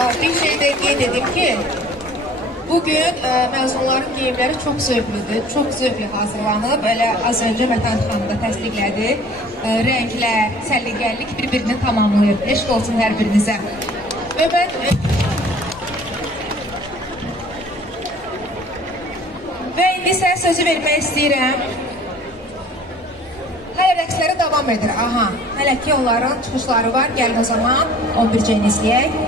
Bir şey de qeyd edim ki, bugün məzunların geyimləri çox zövqlüdür, çox zövqlü hazırlanıb. Elə az öncə Vətən xanım da təsdiqlədi. Rənglər, səliqəlilik bir-birini tamamlayır. Eşq olsun hər birinizə. Və mən indi sizə sözü vermək istəyirəm. Hələ rəqsləri davam edir. Aha, hələ ki onların çıxışları var. Gəlin o zaman 11-cəni izləyək.